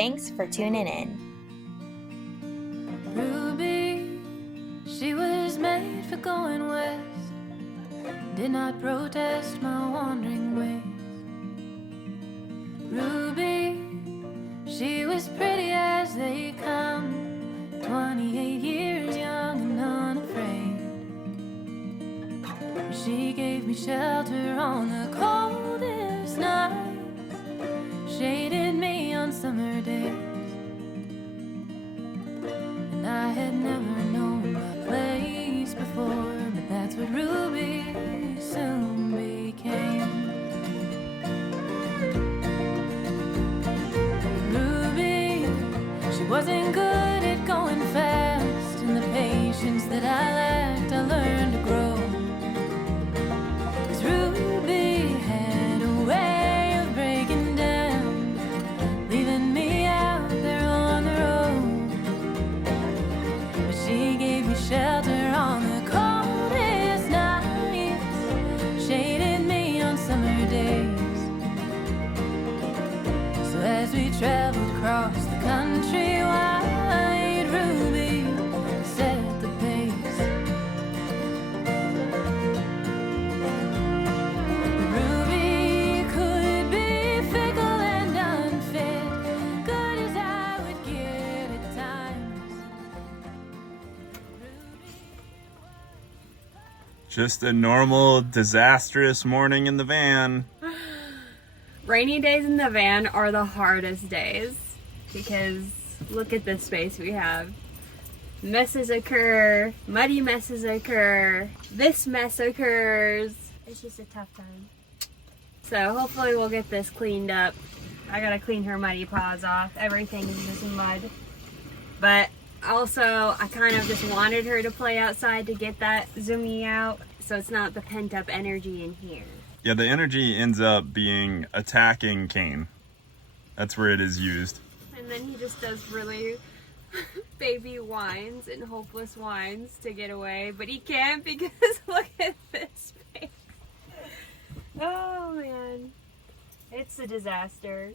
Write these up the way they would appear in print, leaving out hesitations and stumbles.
Thanks for tuning in. Ruby, she was made for going west. Did not protest my wandering ways. Ruby, she was pretty as they come, 28 years young and unafraid. She gave me shelter on the coldest nights, shaded me on summer days. And I had never known my place before, but that's what Ruby soon became. Ruby, she wasn't good at going fast, and the patience that I lacked, I learned to grow. 'Cause Ruby had a way of breaking down, leaving me out there on the road. But she gave me shelter on the coldest nights, shaded me on summer days. So as we traveled across the country wide, Ruby set the pace. Ruby could be fickle and unfit, good as I would get at times. Just a normal, disastrous morning in the van. Rainy days in the van are the hardest days because look at the space we have. Messes occur, muddy messes occur, this mess occurs. It's just a tough time. So hopefully we'll get this cleaned up. I gotta clean her muddy paws off. Everything is just mud. But also I kind of just wanted her to play outside to get that zoomy out so it's not the pent up energy in here. Yeah, the energy ends up being attacking Kane. That's where it is used. And then he just does really baby whines and hopeless whines to get away, but he can't because look at this face. Oh man, it's a disaster,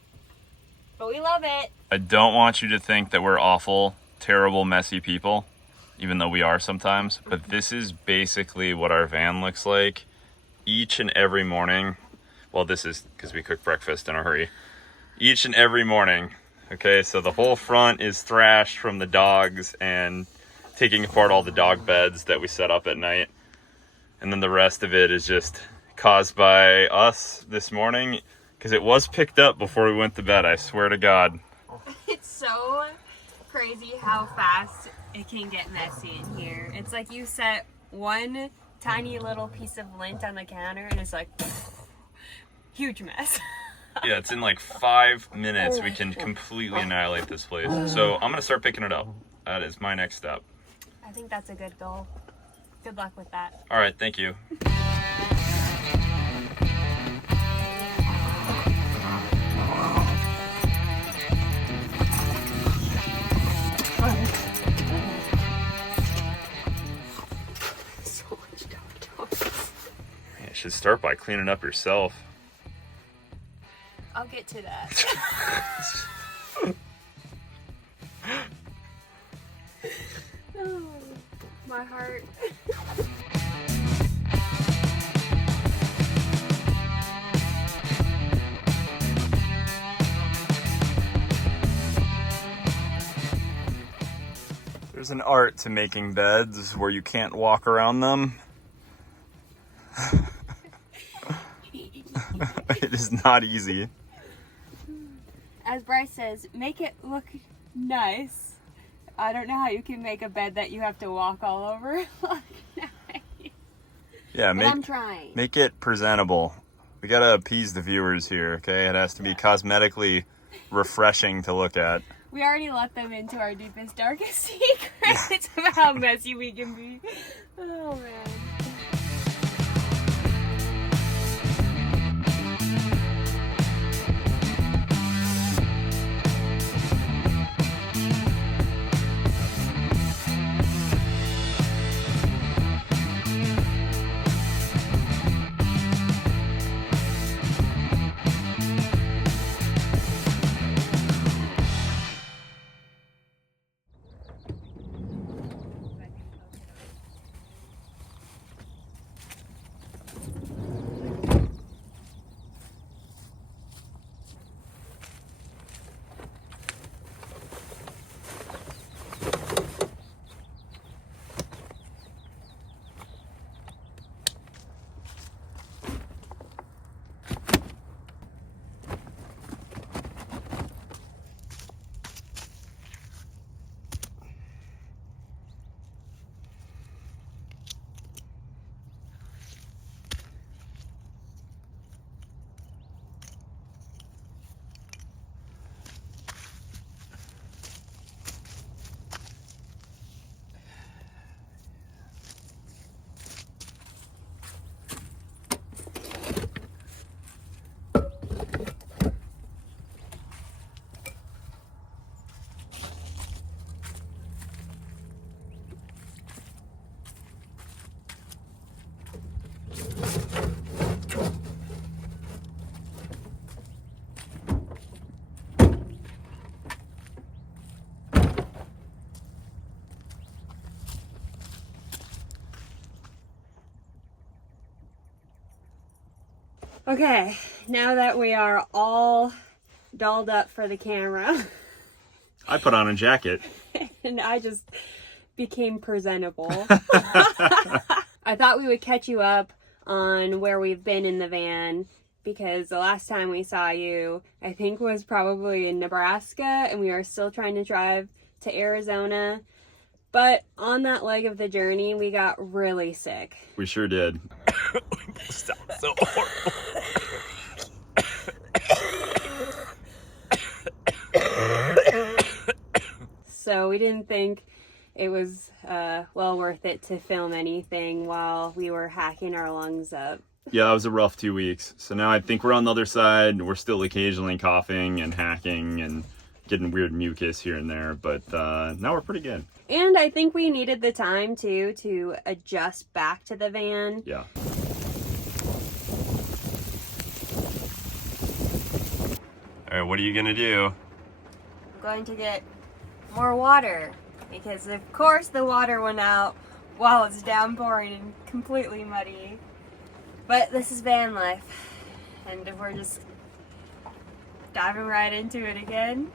but we love it. I don't want you to think that we're awful, terrible, messy people, even though we are sometimes, but this is basically what our van looks like each and every morning. Well, this is because we cook breakfast in a hurry. Each and every morning. Okay, so the whole front is thrashed from the dogs and taking apart all the dog beds that we set up at night. And then the rest of it is just caused by us this morning because it was picked up before we went to bed, I swear to God. It's so crazy how fast it can get messy in here. It's like you set one tiny little piece of lint on the counter and it's like huge mess. Yeah, it's in like 5 minutes we can completely annihilate this place. So I'm gonna start picking it up. That is my next step. I think that's a good goal. Good luck with that. All right, thank you. So much dog. You should start by cleaning up yourself. I'll get to that. Oh, my heart. There's an art to making beds where you can't walk around them. It is not easy. As Bryce says, make it look nice. I don't know how you can make a bed that you have to walk all over. Yeah, but I'm trying. Make it presentable. We gotta appease the viewers here, okay? It has to be cosmetically refreshing to look at. We already let them into our deepest, darkest secrets of how messy we can be. Oh man. Okay, now that we are all dolled up for the camera, I put on a jacket. and I just became presentable. I thought we would catch you up on where we've been in the van, because the last time we saw you, I think, was probably in Nebraska, and we were still trying to drive to Arizona. But on that leg of the journey, we got really sick. We sure did. Sounds so horrible. So we didn't think it was well worth it to film anything while we were hacking our lungs up. Yeah, it was a rough 2 weeks. So now I think we're on the other side. We're still occasionally coughing and hacking and getting weird mucus here and there, but now we're pretty good. And I think we needed the time too to adjust back to the van. Yeah. All right, what are you gonna do? I'm going to get more water, because of course the water went out while it's downpouring and completely muddy. But this is van life, and we're just diving right into it again.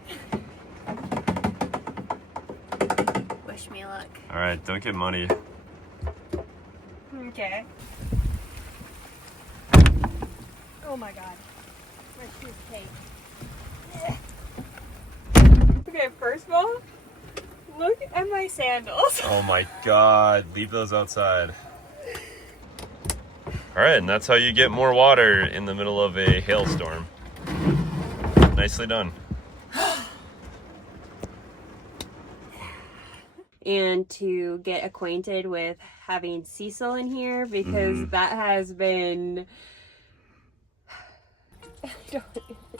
Wish me luck. All right, don't get muddy. Okay. Oh my god. My shoes cake. Okay, first of all, look at my sandals. Oh my God, leave those outside. All right, and that's how you get more water in the middle of a hailstorm. Nicely done. And to get acquainted with having Cecil in here, because that has been...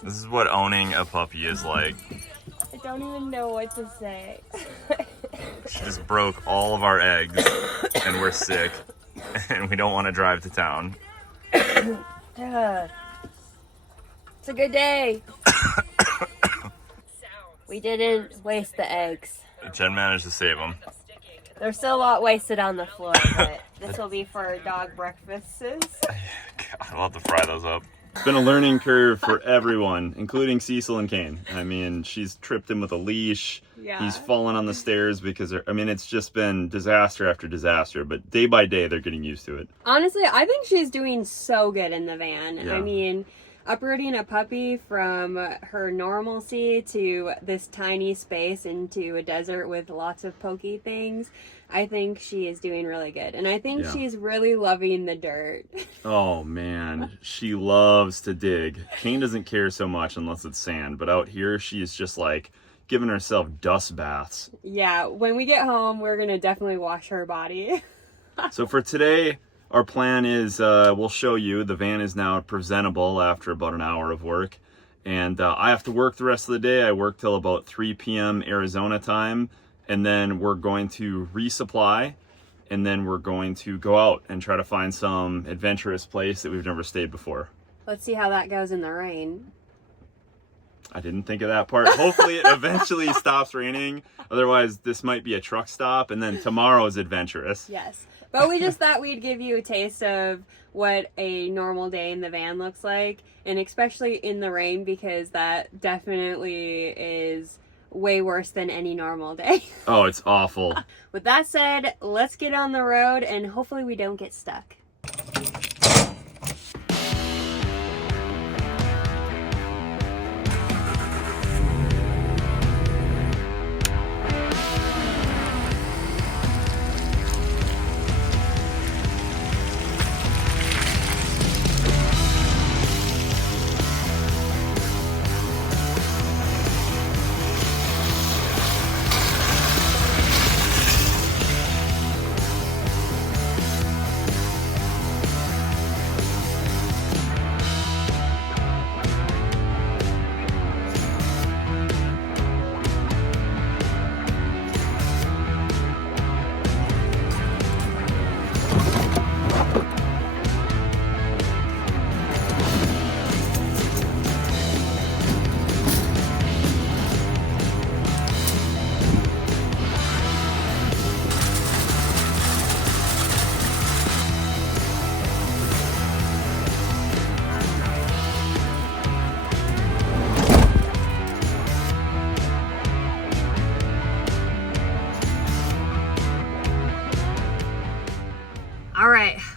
This is what owning a puppy is like. I don't even know what to say. She just broke all of our eggs, and we're sick, and we don't want to drive to town. It's a good day. We didn't waste the eggs. Jen managed to save them. There's still a lot wasted on the floor, but this will be for dog breakfasts. God, we'll have to fry those up. It's been a learning curve for everyone, including Cecil and Kane. I mean, she's tripped him with a leash. Yeah. He's fallen on the stairs because, it's just been disaster after disaster. But day by day, they're getting used to it. Honestly, I think she's doing so good in the van. Yeah. I mean, uprooting a puppy from her normalcy to this tiny space into a desert with lots of pokey things, I think she is doing really good. And I think she's really loving the dirt. Oh, man. She loves to dig. Kane doesn't care so much unless it's sand. But out here, she's just like giving herself dust baths. Yeah, when we get home, we're going to definitely wash her body. So for today, our plan is we'll show you. The van is now presentable after about an hour of work. And I have to work the rest of the day. I work till about 3 p.m. Arizona time. And then we're going to resupply. And then we're going to go out and try to find some adventurous place that we've never stayed before. Let's see how that goes in the rain. I didn't think of that part. Hopefully it eventually stops raining. Otherwise, this might be a truck stop. And then tomorrow is adventurous. Yes. But we just thought we'd give you a taste of what a normal day in the van looks like. And especially in the rain, because that definitely is way worse than any normal day. Oh, it's awful. With that said, let's get on the road and hopefully we don't get stuck.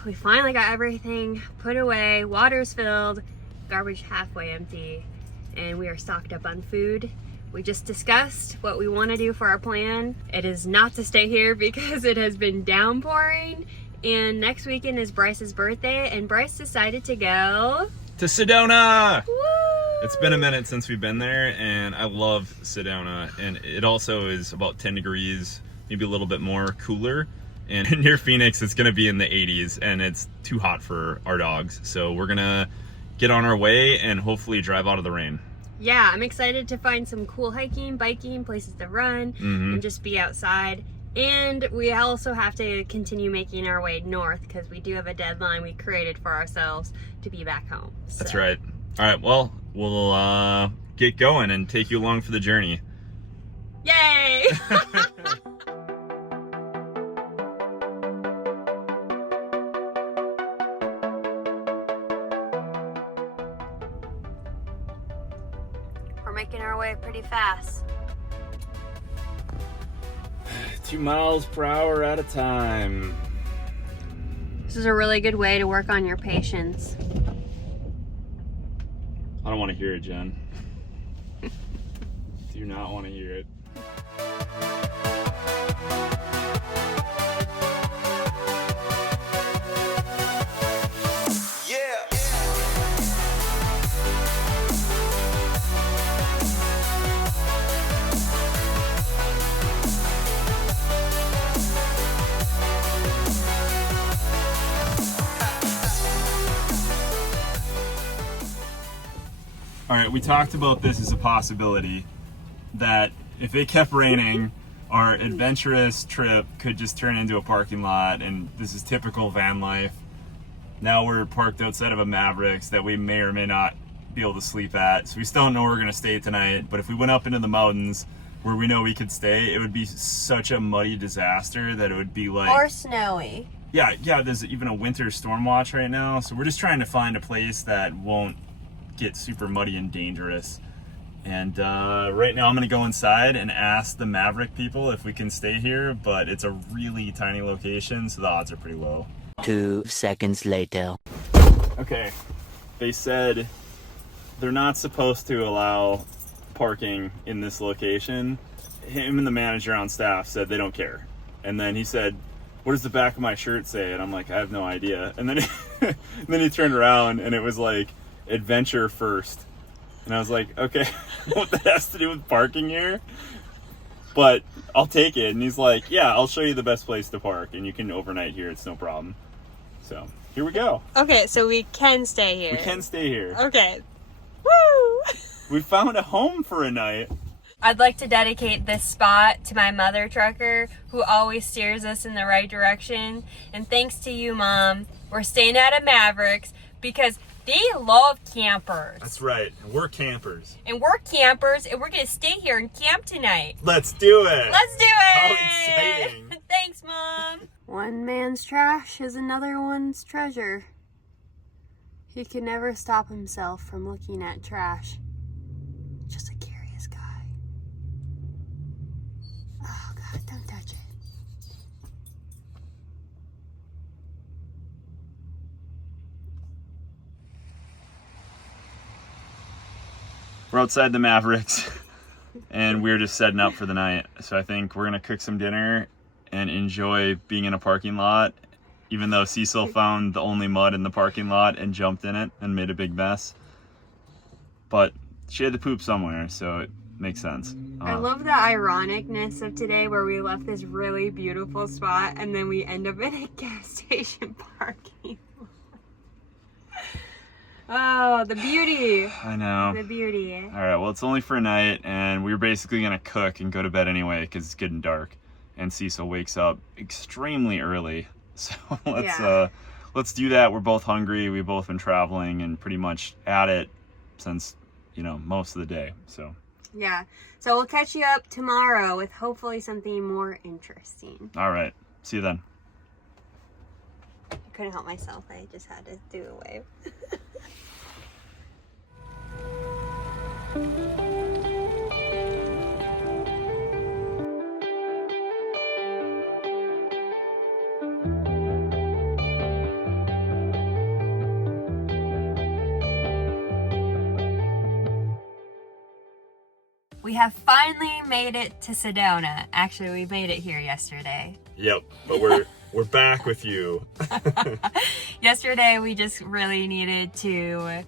we finally got everything put away, water's filled, garbage halfway empty, and we are stocked up on food. We just discussed what we want to do for our plan. It is not to stay here because it has been downpouring, and next weekend is Bryce's birthday, and Bryce decided to go to Sedona. Woo! It's been a minute since we've been there, and I love Sedona, and it also is about 10 degrees, maybe a little bit more cooler. And near Phoenix, it's gonna be in the 80s, and it's too hot for our dogs. So we're gonna get on our way and hopefully drive out of the rain. Yeah, I'm excited to find some cool hiking, biking, places to run, and just be outside. And we also have to continue making our way north because we do have a deadline we created for ourselves to be back home. So. That's right. All right, well, we'll get going and take you along for the journey. Yay! We're making our way pretty fast. 2 miles per hour at a time. This is a really good way to work on your patience. I don't want to hear it, Jen. Do not want to hear it. All right, we talked about this as a possibility, that if it kept raining, our adventurous trip could just turn into a parking lot, and this is typical van life. Now we're parked outside of a Mavericks that we may or may not be able to sleep at, so we still don't know where we're gonna stay tonight, but if we went up into the mountains where we know we could stay, it would be such a muddy disaster that it would be like... Or snowy. Yeah, there's even a winter storm watch right now, so we're just trying to find a place that won't get super muddy and dangerous. And right now I'm gonna go inside and ask the Maverick people if we can stay here, but it's a really tiny location, so the odds are pretty low. 2 seconds later. Okay, they said they're not supposed to allow parking in this location. Him and the manager on staff said they don't care. And then he said, what does the back of my shirt say? And I'm like, I have no idea. And then then he turned around and it was like, adventure first. And I was like, okay, what that has to do with parking here? But I'll take it. And he's like, yeah, I'll show you the best place to park and you can overnight here, it's no problem. So here we go. Okay, so we can stay here. We can stay here. Okay. Woo! We found a home for a night. I'd like to dedicate this spot to my mother trucker who always steers us in the right direction. And thanks to you, Mom, we're staying at a Mavericks because they love campers. That's right. We're campers. And we're campers, and we're going to stay here and camp tonight. Let's do it. Let's do it. How exciting. Thanks, Mom. One man's trash is another one's treasure. He can never stop himself from looking at trash. Just a curious guy. Oh, God, don't touch it. We're outside the Mavericks and we're just setting up for the night. So I think we're gonna cook some dinner and enjoy being in a parking lot, even though Cecil found the only mud in the parking lot and jumped in it and made a big mess. But she had to poop somewhere, so it makes sense. I love the ironicness of today where we left this really beautiful spot and then we end up in a gas station parking lot. Oh, the beauty. I know. The beauty. All right, well, it's only for a night, and we were basically gonna cook and go to bed anyway because it's getting dark. And Cecil wakes up extremely early, so let's do that. We're both hungry. We've both been traveling and pretty much at it since most of the day. So yeah, so we'll catch you up tomorrow with hopefully something more interesting. All right, see you then. I couldn't help myself. I just had to do a wave. We have finally made it to Sedona. Actually, we made it here yesterday. Yep, but we're back with you. Yesterday, we just really needed to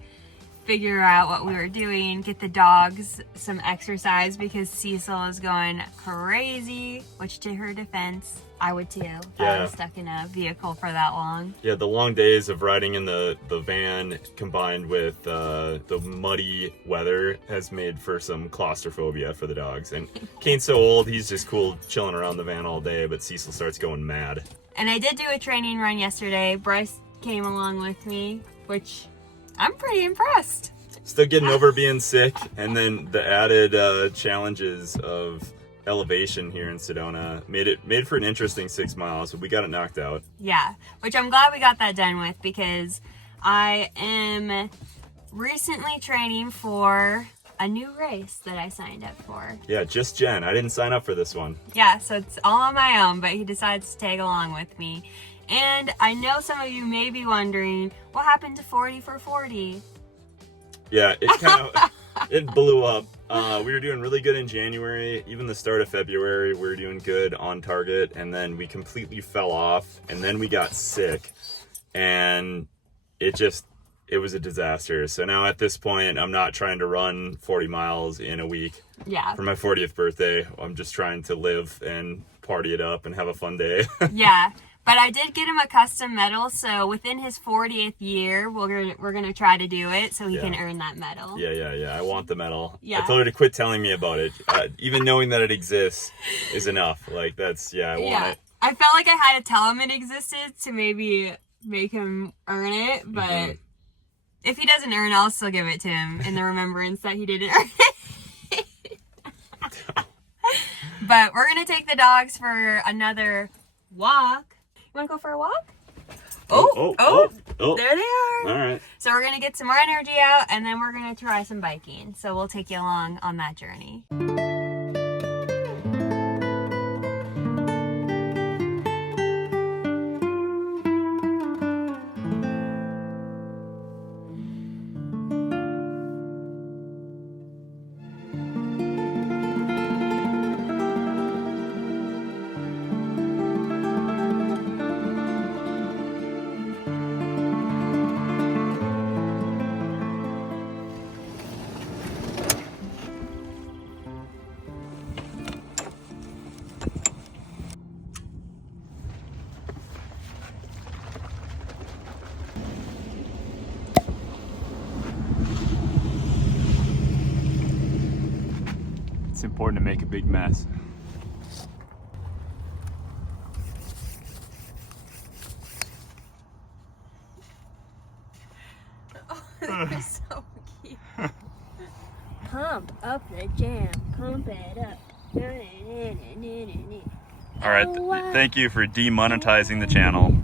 figure out what we were doing, get the dogs some exercise because Cecil is going crazy, which to her defense, I would too if I was stuck in a vehicle for that long. Yeah, the long days of riding in the van combined with the muddy weather has made for some claustrophobia for the dogs. And Kane's so old, he's just cool chilling around the van all day, but Cecil starts going mad. And I did do a training run yesterday. Bryce came along with me, which I'm pretty impressed. Still getting over being sick, and then the added challenges of elevation here in Sedona made for an interesting 6 miles, but we got it knocked out. Yeah, which I'm glad we got that done with because I am recently training for a new race that I signed up for. Yeah, just Jen. I didn't sign up for this one. Yeah, so it's all on my own, but he decides to tag along with me. And I know some of you may be wondering, what happened to 40 for 40? Yeah, it kind of, it blew up. We were doing really good in January. Even the start of February, we were doing good on target. And then we completely fell off. And then we got sick. And it was a disaster. So now at this point, I'm not trying to run 40 miles in a week. Yeah. For my 40th birthday, I'm just trying to live and party it up and have a fun day. Yeah. But I did get him a custom medal, so within his 40th year, we're gonna try to do it so he can earn that medal. Yeah. I want the medal. Yeah. I told her to quit telling me about it. Even knowing that it exists is enough. Like I want it. I felt like I had to tell him it existed to maybe make him earn it, but if he doesn't earn it, I'll still give it to him in the remembrance that he didn't earn it. But we're gonna take the dogs for another walk. Want to go for a walk? Oh, there they are. All right. So we're going to get some more energy out and then we're going to try some biking. So we'll take you along on that journey. It's important to make a big mess. Oh, they're so cute. Pump up the jam, pump it up. All right, thank you for demonetizing the channel.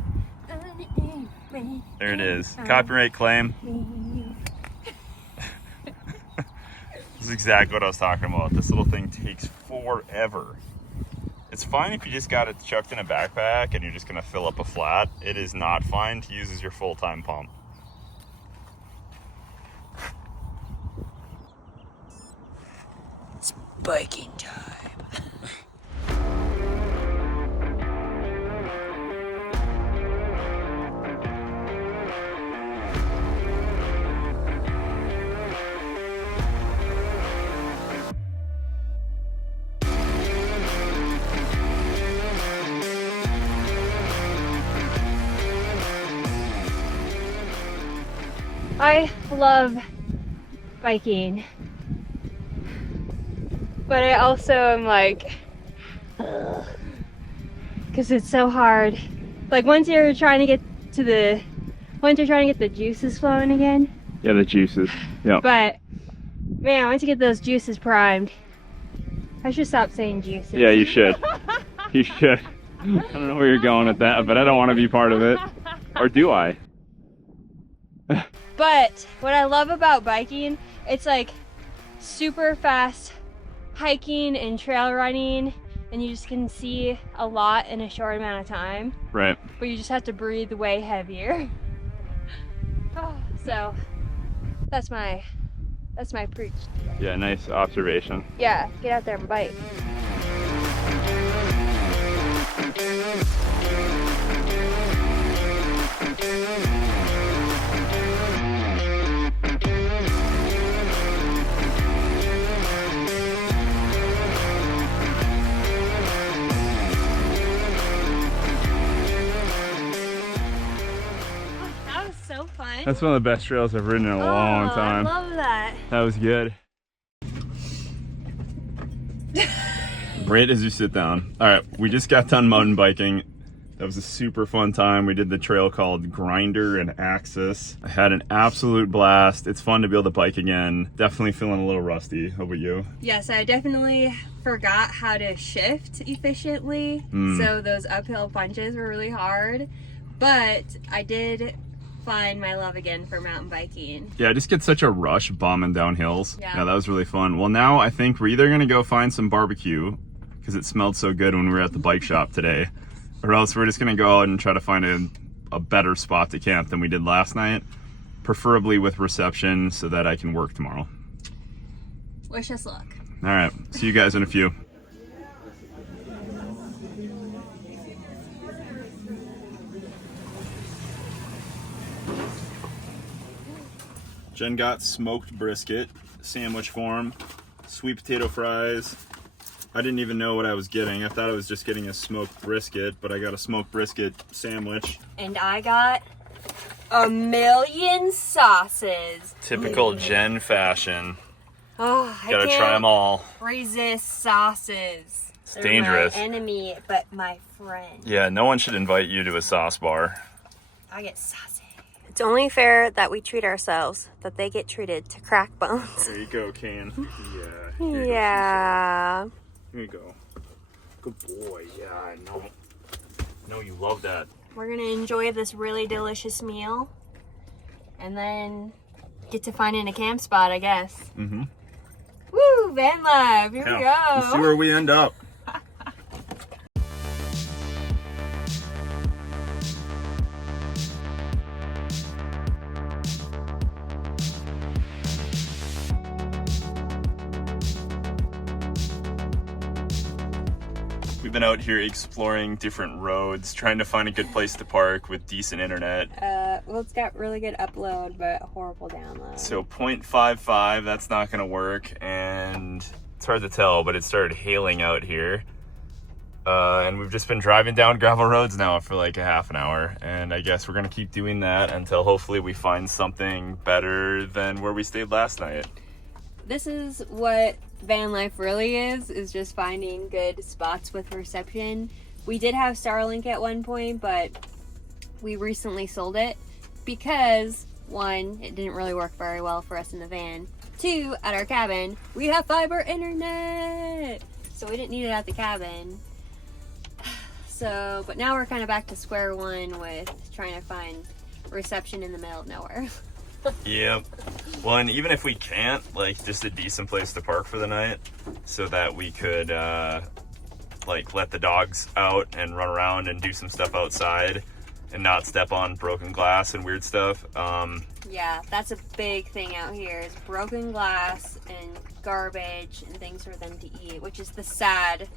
There it is. Copyright claim. This is exactly what I was talking about. This little thing takes forever. It's fine if you just got it chucked in a backpack and you're just gonna fill up a flat. It is not fine to use as your full-time pump. It's biking time. I love biking, but I also am like, because it's so hard. Like once you're trying to get the juices flowing again. Yeah, the juices. Yeah. But man, once you get those juices primed, I should stop saying juices. Yeah, you should. You should. I don't know where you're going with that, but I don't want to be part of it. Or do I? But what I love about biking, it's like super fast hiking and trail running, and you just can see a lot in a short amount of time. Right. But you just have to breathe way heavier. So that's my That's my preach. Yeah, nice observation. Yeah, get out there and bite. That was so fun. That's one of the best trails I've ridden in a long time. I love that. That was good. Right as you sit down. All right, we just got done mountain biking. That was a super fun time. We did the trail called Grinder and Axis. I had an absolute blast. It's fun to be able to bike again. Definitely feeling a little rusty. How about you? Yes, I definitely forgot how to shift efficiently. So those uphill punches were really hard. But I did find my love again for mountain biking. Yeah, I just get such a rush bombing down hills. Yeah. That was really fun. Well, now I think we're either gonna go find some barbecue because it smelled so good when we were at the bike shop today, or else we're just gonna go out and try to find a better spot to camp than we did last night, preferably with reception so that I can work tomorrow. Wish us luck. All right, see you guys in a few. Jen got smoked brisket, sandwich form, sweet potato fries. I didn't even know what I was getting. I thought I was just getting a smoked brisket, but I got a smoked brisket sandwich. And I got a million sauces. Typical Jen fashion. Oh, I Gotta can't try them all. resist sauces. It's They're dangerous. my enemy, but my friend. Yeah, no one should invite you to a sauce bar. I get saucy. It's only fair that we treat ourselves, that they get treated to crack bones. There you go, Kane. Yeah. Yeah. Here you go. Good boy. Yeah, I know. No, you love that. We're gonna enjoy this really delicious meal and then get to finding a camp spot, I guess. Mm-hmm. Woo, van life, here we go. Let's see where we end up. We've been out here exploring different roads, trying to find a good place to park with decent internet. Well, it's got really good upload, but horrible download. So 0.55, that's not gonna work, and it's hard to tell, but it started hailing out here. And we've just been driving down gravel roads now for like a half an hour, and I guess we're gonna keep doing that until hopefully we find something better than where we stayed last night. This is what van life really is just finding good spots with reception. We did have Starlink at one point, but we recently sold it because, one, it didn't really work very well for us in the van. Two, at our cabin, we have fiber internet, so we didn't need it at the cabin. So, but now we're kind of back to square one with trying to find reception in the middle of nowhere. Yep. Well, and even if we can't, like, just a decent place to park for the night so that we could, like, let the dogs out and run around and do some stuff outside and not step on broken glass and weird stuff. Yeah, that's a big thing out here is broken glass and garbage and things for them to eat, which is the sad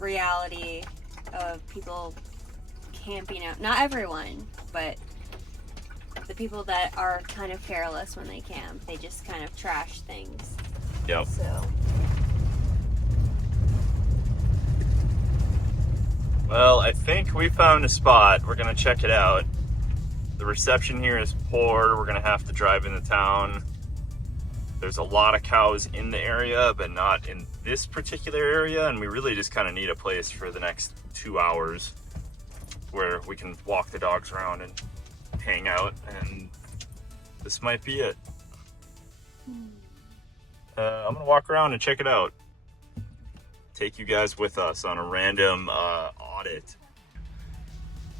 reality of people camping out. Not everyone, but the people that are kind of careless when they camp. They just kind of trash things. Yep. So. Well, I think we found a spot. We're gonna check it out. The reception here is poor. We're gonna have to drive into town. There's a lot of cows in the area, but not in this particular area, and we really just kind of need a place for the next 2 hours where we can walk the dogs around and hang out, and this might be it. I'm gonna walk around and check it out. Take you guys with us on a random audit.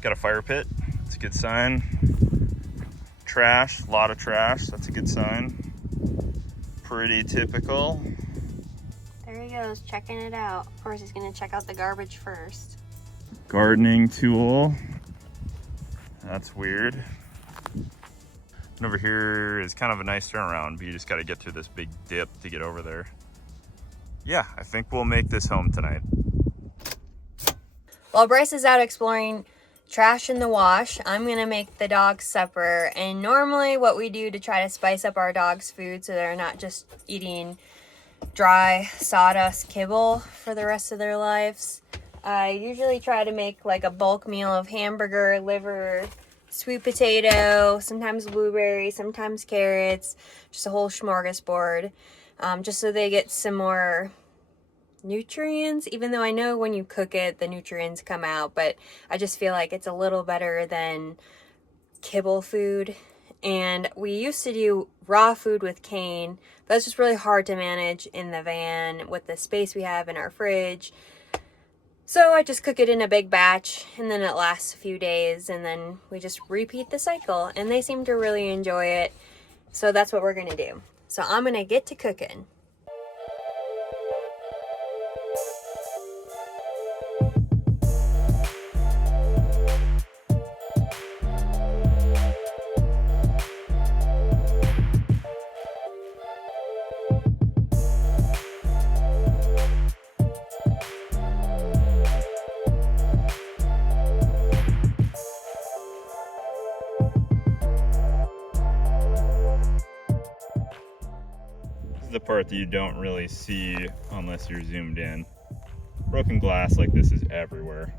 Got a fire pit, that's a good sign. Trash, a lot of trash, that's a good sign. Pretty typical. There he goes, checking it out. Of course, he's gonna check out the garbage first. Gardening tool. That's weird. And over here is kind of a nice turnaround, but you just got to get through this big dip to get over there. Yeah, I think we'll make this home tonight. While Bryce is out exploring trash in the wash, I'm gonna make the dogs supper. And normally what we do to try to spice up our dogs' food so they're not just eating dry sawdust kibble for the rest of their lives, I usually try to make like a bulk meal of hamburger, liver, sweet potato, sometimes blueberries, sometimes carrots, just a whole smorgasbord, just so they get some more nutrients, even though I know when you cook it the nutrients come out, but I just feel like it's a little better than kibble food. And we used to do raw food with cane, but it's just really hard to manage in the van with the space we have in our fridge. So I just cook it in a big batch, and then it lasts a few days, and then we just repeat the cycle, and they seem to really enjoy it. So that's what we're gonna do. So I'm gonna get to cooking. The part that you don't really see unless you're zoomed in. Broken glass like this is everywhere.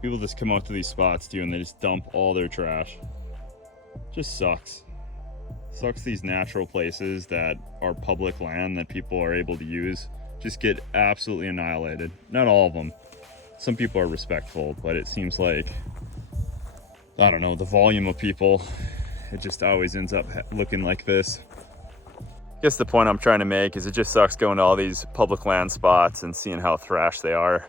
People just come out to these spots too and they just dump all their trash. Just sucks. Sucks these natural places that are public land that people are able to use just get absolutely annihilated. Not all of them. Some people are respectful, but it seems like, I don't know, the volume of people, it just always ends up looking like this. I guess the point I'm trying to make is it just sucks going to all these public land spots and seeing how thrashed they are.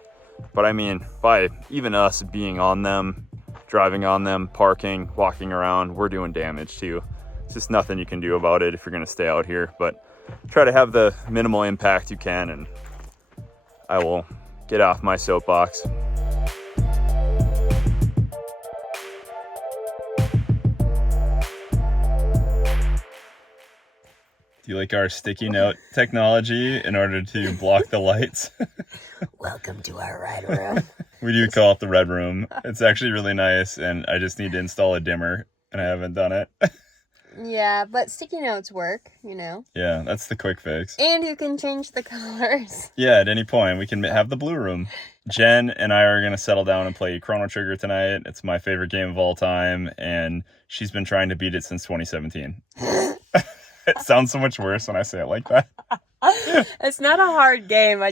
But I mean, by even us being on them, driving on them, parking, walking around, we're doing damage too. It's just nothing you can do about it if you're gonna stay out here. But try to have the minimal impact you can, and I will get off my soapbox. Do you like our sticky note technology in order to block the lights? Welcome to our red room. We do call it the red room. It's actually really nice, and I just need to install a dimmer, and I haven't done it. Yeah, but sticky notes work, you know. Yeah, that's the quick fix. And you can change the colors. Yeah, at any point, we can have the blue room. Jen and I are going to settle down and play Chrono Trigger tonight. It's my favorite game of all time, and she's been trying to beat it since 2017. It sounds so much worse when I say it like that. It's not a hard game.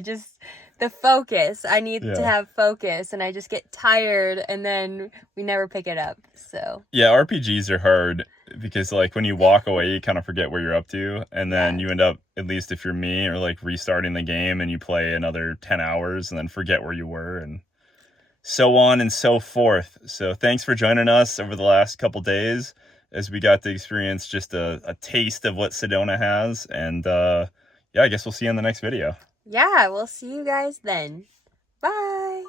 The focus. I need to have focus, and I just get tired, and then we never pick it up, so. Yeah, RPGs are hard because, like, when you walk away, you kind of forget where you're up to, and then you end up, at least if you're me, or like restarting the game, and you play another 10 hours, and then forget where you were, and so on and so forth. So thanks for joining us over the last couple days as we got to experience just a taste of what Sedona has, and yeah, I guess we'll see you in the next video. Yeah, we'll see you guys then. Bye.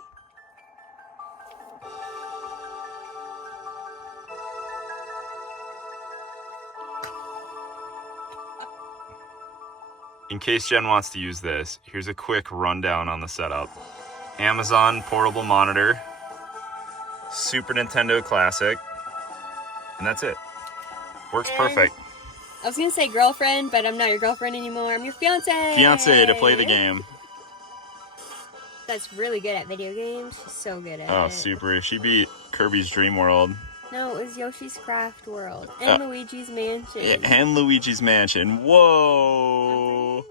In case Jen wants to use this, here's a quick rundown on the setup. Amazon portable monitor, Super Nintendo Classic, and that's it. Works perfect. I was gonna say girlfriend, but I'm not your girlfriend anymore. I'm your fiance. Fiance to play the game. That's really good at video games. She's so good at it. Oh, super. She beat Kirby's Dream World. No, it was Yoshi's Craft World. And Luigi's Mansion. Yeah, and Luigi's Mansion. Whoa! What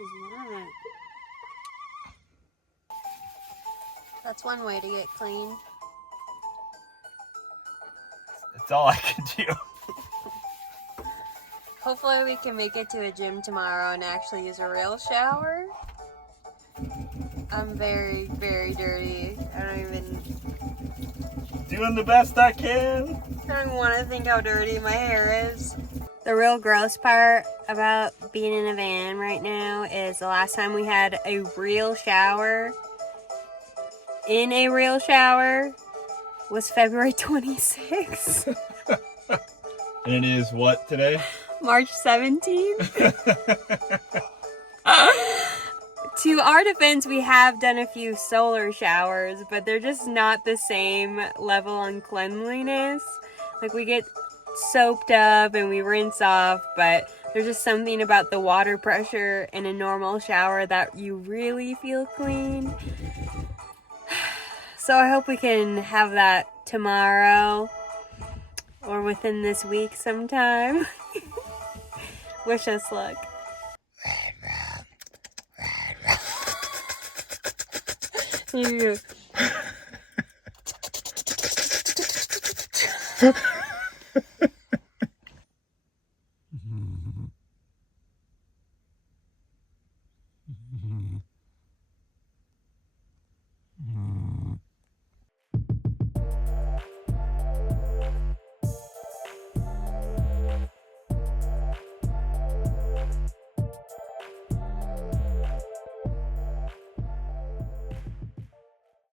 is that? That's one way to get clean. That's all I can do. Hopefully we can make it to a gym tomorrow and actually use a real shower. I'm very, very dirty. I don't even... Doing the best I can. I don't even want to think how dirty my hair is. The real gross part about being in a van right now is the last time we had a real shower in a real shower was February 26th. And it is what today? March 17th. To our defense, we have done a few solar showers, but they're just not the same level on cleanliness. Like, we get soaped up and we rinse off, but there's just something about the water pressure in a normal shower that you really feel clean. So I hope we can have that tomorrow or within this week sometime. Wish us luck. You.